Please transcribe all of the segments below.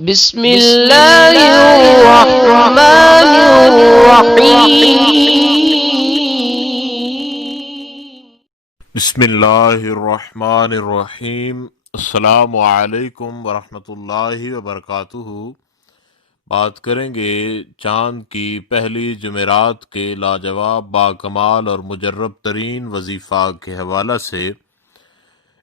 بسم اللہ الرحمن الرحیم۔ بسم اللہ الرحمن الرحیم۔ السلام علیکم ورحمۃ اللہ وبرکاتہ۔ بات کریں گے چاند کی پہلی جمعرات کے لاجواب باکمال اور مجرب ترین وظیفہ کے حوالہ سے۔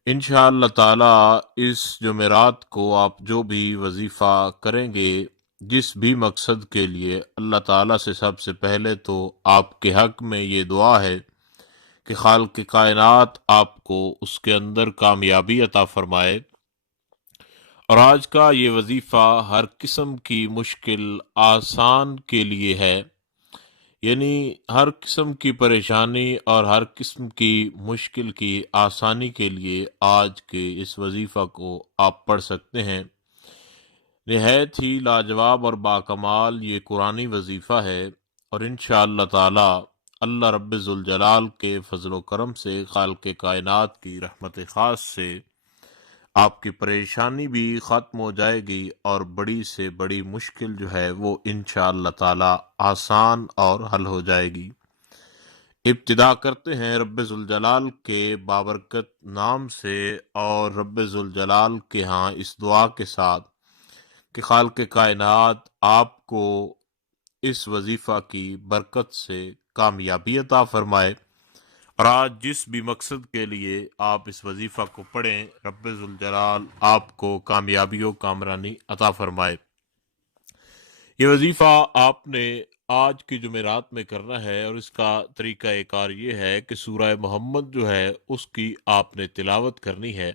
انشاءاللہ تعالی اس جمعرات کو آپ جو بھی وظیفہ کریں گے، جس بھی مقصد کے لیے، اللہ تعالیٰ سے سب سے پہلے تو آپ کے حق میں یہ دعا ہے کہ خالق کائنات آپ کو اس کے اندر کامیابی عطا فرمائے۔ اور آج کا یہ وظیفہ ہر قسم کی مشکل آسان کے لیے ہے، یعنی ہر قسم کی پریشانی اور ہر قسم کی مشکل کی آسانی کے لیے آج کے اس وظیفہ کو آپ پڑھ سکتے ہیں۔ نہایت ہی لاجواب اور باکمال یہ قرآنی وظیفہ ہے، اور انشاءاللہ تعالی اللہ رب ذوالجلال کے فضل و کرم سے، خالق کائنات کی رحمت خاص سے آپ کی پریشانی بھی ختم ہو جائے گی، اور بڑی سے بڑی مشکل جو ہے وہ انشاءاللہ تعالی آسان اور حل ہو جائے گی۔ ابتدا کرتے ہیں رب ذوالجلال کے بابرکت نام سے، اور رب ذوالجلال کے ہاں اس دعا کے ساتھ کہ خالق کائنات آپ کو اس وظیفہ کی برکت سے کامیابی عطا فرمائے، اور آج جس بھی مقصد کے لیے آپ اس وظیفہ کو پڑھیں، رب ذوالجلال آپ کو کامیابی و کامرانی عطا فرمائے۔ یہ وظیفہ آپ نے آج کی جمعرات میں کرنا ہے، اور اس کا طریقہ کار یہ ہے کہ سورہ محمد جو ہے اس کی آپ نے تلاوت کرنی ہے،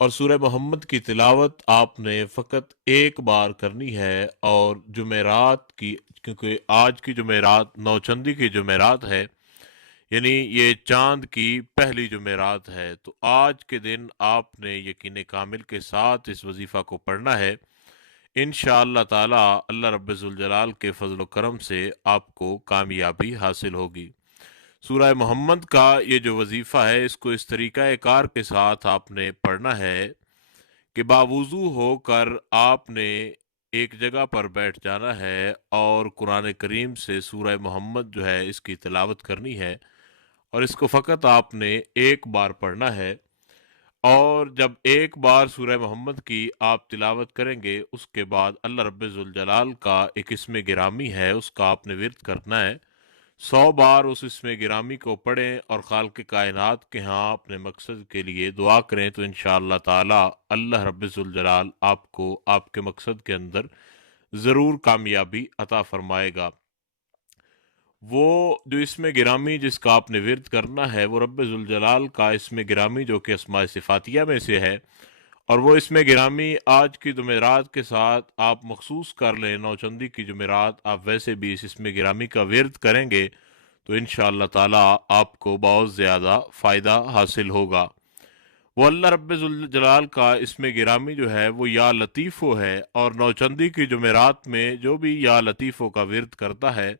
اور سورہ محمد کی تلاوت آپ نے فقط ایک بار کرنی ہے، اور جمعرات کی، کیونکہ آج کی جمعرات نوچندی کی جمعرات ہے، یعنی یہ چاند کی پہلی جمعرات ہے، تو آج کے دن آپ نے یقین کامل کے ساتھ اس وظیفہ کو پڑھنا ہے۔ انشاءاللہ تعالی اللہ رب ذوالجلال کے فضل و کرم سے آپ کو کامیابی حاصل ہوگی۔ سورہ محمد کا یہ جو وظیفہ ہے، اس کو اس طریقہ کار کے ساتھ آپ نے پڑھنا ہے کہ باوضو ہو کر آپ نے ایک جگہ پر بیٹھ جانا ہے، اور قرآن کریم سے سورہ محمد جو ہے اس کی تلاوت کرنی ہے، اور اس کو فقط آپ نے ایک بار پڑھنا ہے۔ اور جب ایک بار سورہ محمد کی آپ تلاوت کریں گے، اس کے بعد اللہ رب ذوالجلال کا ایک اسم گرامی ہے، اس کا آپ نے ورد کرنا ہے۔ 100 بار اس اسم گرامی کو پڑھیں، اور خالق کائنات کے ہاں اپنے مقصد کے لیے دعا کریں، تو انشاءاللہ تعالی اللہ رب ذوالجلال آپ کو آپ کے مقصد کے اندر ضرور کامیابی عطا فرمائے گا۔ وہ جو اسم گرامی جس کا آپ نے ورد کرنا ہے، وہ رب ذوالجلال کا اسم گرامی جو کہ اسماء صفاتیہ میں سے ہے، اور وہ اسم گرامی آج کی جمعرات کے ساتھ آپ مخصوص کر لیں۔ نوچندی کی جمعرات آپ ویسے بھی اس اسم گرامی کا ورد کریں گے تو انشاءاللہ تعالی آپ کو بہت زیادہ فائدہ حاصل ہوگا۔ وہ اللہ رب ذوالجلال کا اسم گرامی جو ہے وہ یا لطیفو ہے، اور نوچندی کی جمعرات میں جو بھی یا لطیفو کا ورد کرتا ہے،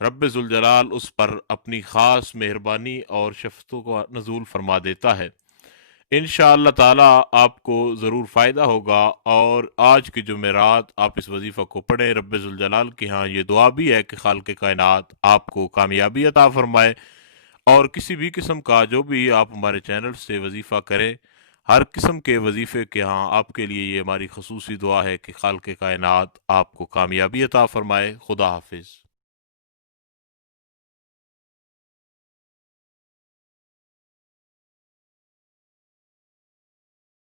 رب ذوالجلال اس پر اپنی خاص مہربانی اور شفقتوں کو نزول فرما دیتا ہے۔ انشاءاللہ تعالی آپ کو ضرور فائدہ ہوگا، اور آج کی جمعرات آپ اس وظیفہ کو پڑھیں۔ رب ذوالجلال کے ہاں یہ دعا بھی ہے کہ خالق کائنات آپ کو کامیابی عطا فرمائے، اور کسی بھی قسم کا جو بھی آپ ہمارے چینل سے وظیفہ کریں، ہر قسم کے وظیفے کے ہاں آپ کے لیے یہ ہماری خصوصی دعا ہے کہ خالق کائنات آپ کو کامیابی عطا فرمائے۔ خدا حافظ۔